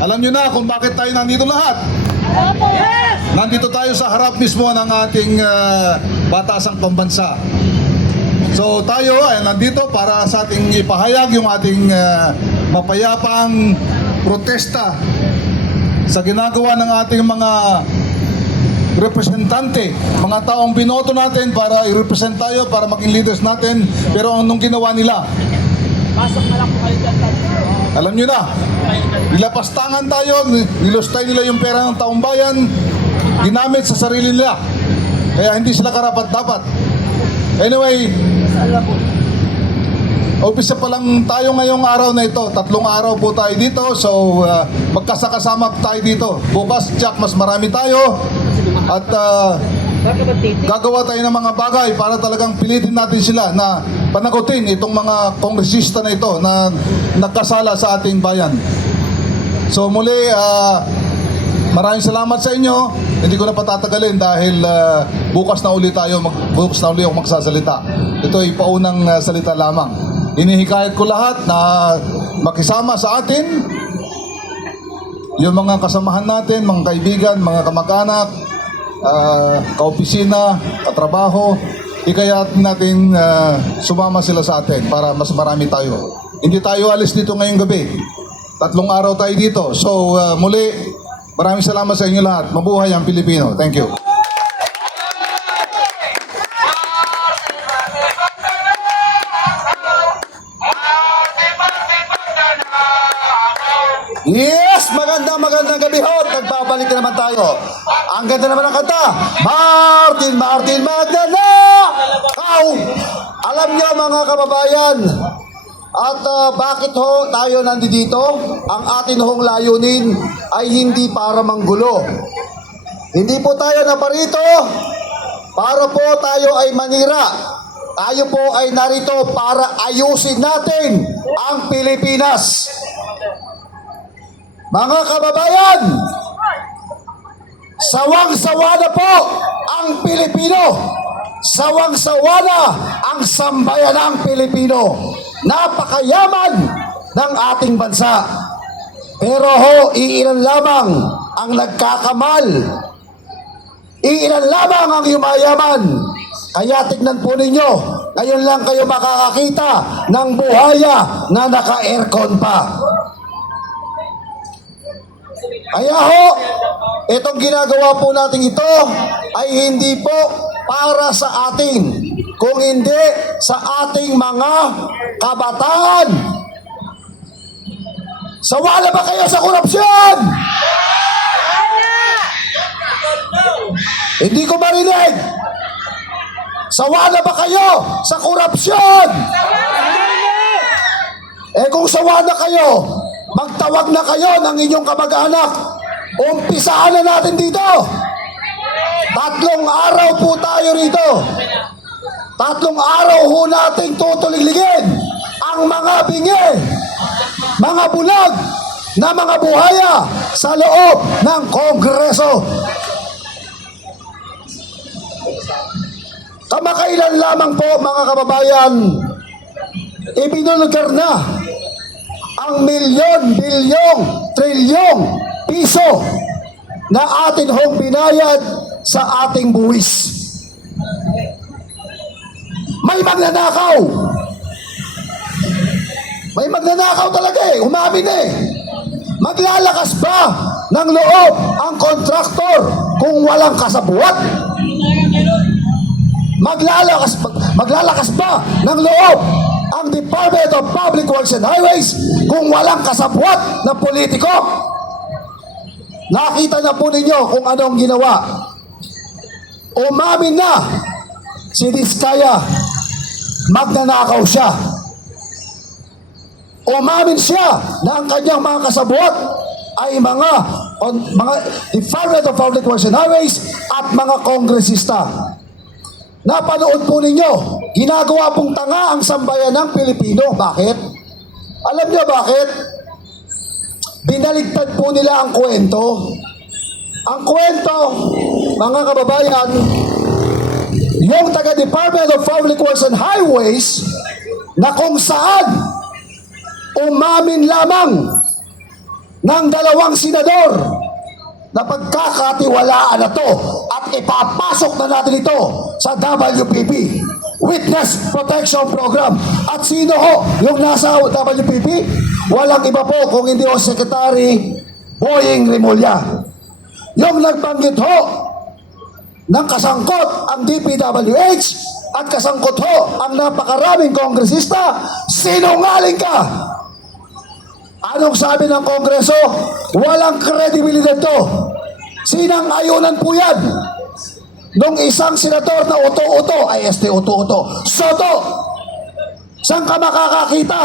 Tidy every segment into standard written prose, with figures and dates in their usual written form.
Alam nyo na kung bakit tayo nandito lahat. Nandito tayo sa harap mismo ng ating batasang pambansa. So tayo ay nandito para sa ating ipahayag yung ating mapayapang protesta sa ginagawa ng ating mga representante, mga taong binoto natin para i-represent tayo, para maging leaders natin. Pero anong ginawa nila? Pasok na lang po kayo dyan. Alam nyo na, nilapastangan tayo, nilustay nila yung pera ng taong bayan, ginamit sa sarili nila. Kaya hindi sila karapat-dapat. Anyway, umpisa pa lang tayo ngayong araw na ito. 3 araw po tayo dito. So, magkasakasama tayo dito. Bukas, Jack, mas marami tayo. At gagawa tayo ng mga bagay para talagang pilitin natin sila na panagutin itong mga kongresista na ito na nagkasala sa ating bayan. So muli, maraming salamat sa inyo. Hindi ko na patatagalin dahil bukas na uli ako magsasalita. Ito ay paunang salita lamang. Inihikayat ko lahat na makisama sa atin, yung mga kasamahan natin, mga kaibigan, mga kamag-anak, kaopisina, katrabaho, ikayat natin sumama sila sa atin para mas marami tayo. Hindi tayo alis dito ngayong gabi. 3 araw tayo dito. So muli, maraming salamat sa inyo lahat. Mabuhay ang Pilipino. Thank you. Yes! Magandang gabi ho! Nagbabalik na naman tayo. Ang ganda naman ng kanta. Martin Magnanakaw! Alam niyo mga kababayan, at bakit ho tayo nandito? Ang atin hong layunin ay hindi para manggulo. Hindi po tayo naparito para po tayo ay manira. Tayo po ay narito para ayusin natin ang Pilipinas. Mga kababayan, sawang-sawa na po ang Pilipino. Sawang-sawa na ang sambayanang Pilipino. Napakayaman ng ating bansa. Pero ho, iilan lamang ang nagkakamal. Iilan lamang ang yumayaman. Kaya tignan po ninyo, ngayon lang kayo makakakita ng buhaya na naka-aircon pa. Kaya ho, itong ginagawa po natin ito ay hindi po para sa atin, kung hindi sa ating mga kabataan. Sawa na ba kayo sa korupsyon? Hindi ko marinig. Sawa na ba kayo sa korupsyon? Eh kung sawa na kayo, magtawag na kayo ng inyong kamag-anak. Umpisahan na natin dito. 3 araw po tayo rito. 3 araw ho nating tutuligligin ang mga bingi, mga bulag na mga buhaya sa loob ng Kongreso. Kamakailan lamang po mga kababayan, ibinulgar na ang milyon, bilyong, trilyong piso na atin hong binayad sa ating buwis. May magnanakaw. May magnanakaw talaga eh. Umamin eh. Maglalakas ba ng loob ang kontraktor kung walang kasabwat? Maglalakas ba ng loob ang Department of Public Works and Highways kung walang kasabwat na politiko? Nakita na po ninyo kung anong ginawa. Umamin na si Diskaya, magnanakaw siya. Umamin siya na ang kanyang mga kasabwat ay mga Department of Public Works and Highways at mga kongresista. Napanood po ninyo, ginagawa pong tanga ang sambayan ng Pilipino. Bakit? Alam niyo bakit? Binaligtad po nila ang kwento. Ang kwento, mga kababayan, yung taga-Department of Public Works and Highways na kung saan umamin lamang ng dalawang senador na pagkakatiwalaan na to at ipapasok na natin ito sa WPP, Witness Protection Program. At sino ho yung nasa WPP? Walang iba po kung hindi ho Secretary Boying Rimulya. Yung nagbanggit ho ng kasangkot ang DPWH at kasangkot ho ang napakaraming kongresista, sinungaling ka! Anong sabi ng Kongreso? Walang kredibilidad to. Sinang-ayunan po yan nung isang senador na uto-uto, ay uto-uto, Soto. Saan ka makakakita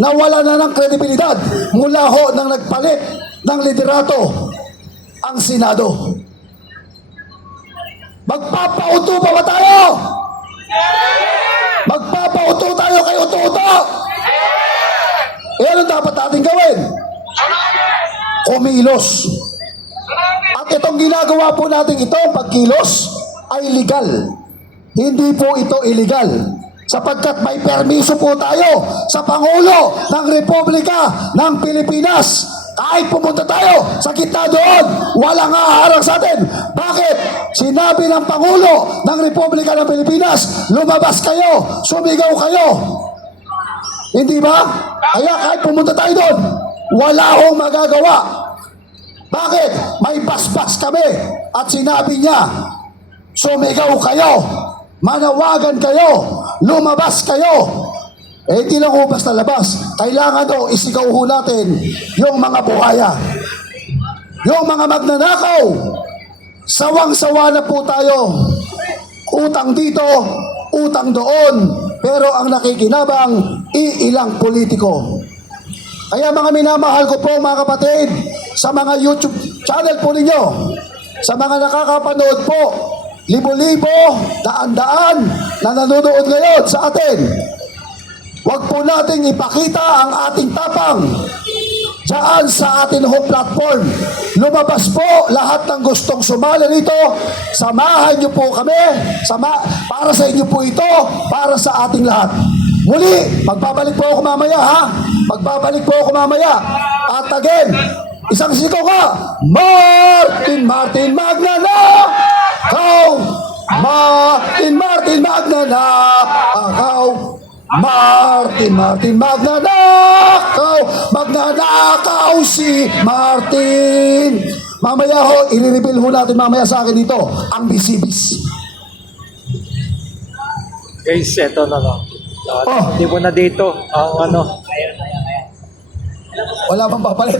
na wala na ng kredibilidad mula ho nang nagpalit ng liderato ang Senado? Magpapauto pa ba tayo? Magpapauto tayo kay uto-uto? Ano dapat natin gawin? Kumilos. At itong ginagawa po natin ito, pagkilos, ay legal. Hindi po ito illegal. Sapagkat may permiso po tayo sa Pangulo ng Republika ng Pilipinas. Kahit pumunta tayo sa gitna doon, walang haharang sa atin. Bakit? Sinabi ng Pangulo ng Republika ng Pilipinas, lumabas kayo, sumigaw kayo. Hindi ba? Kaya kahit pumunta tayo doon, wala akong magagawa. Bakit? May basbas kami. At sinabi niya, sumigaw kayo, manawagan kayo, lumabas kayo. Eh, hindi lang ho basta labas. Kailangan ho, isigaw ho natin yung mga buhaya. Yung mga magnanakaw. Sawang-sawa na po tayo. Utang dito, utang doon. Pero ang nakikinabang, iilang politiko. Kaya mga minamahal ko po mga kapatid, sa mga YouTube channel po ninyo, sa mga nakakapanood po, libo-libo, daan-daan na nanonood ngayon sa atin, huwag po nating ipakita ang ating tapang diyan sa ating home platform. Lumabas po lahat ng gustong sumali rito. Samahan niyo po kami. Para sa inyo po ito. Para sa ating lahat. Muli, magbabalik po ako mamaya ha. Magbabalik po ako mamaya. At again, isang sigaw ka. Martin, Martin Magnanakaw! Martin, Martin Magnanakaw! Martin, Martin Magnanakaw! Magnanakaw si Martin! Mamaya ho, i-reveal ho natin mamaya sa akin dito ang bisibis. Guys, eto na lang. Oh. Hindi mo na dito ang ano. Wala pang papalit.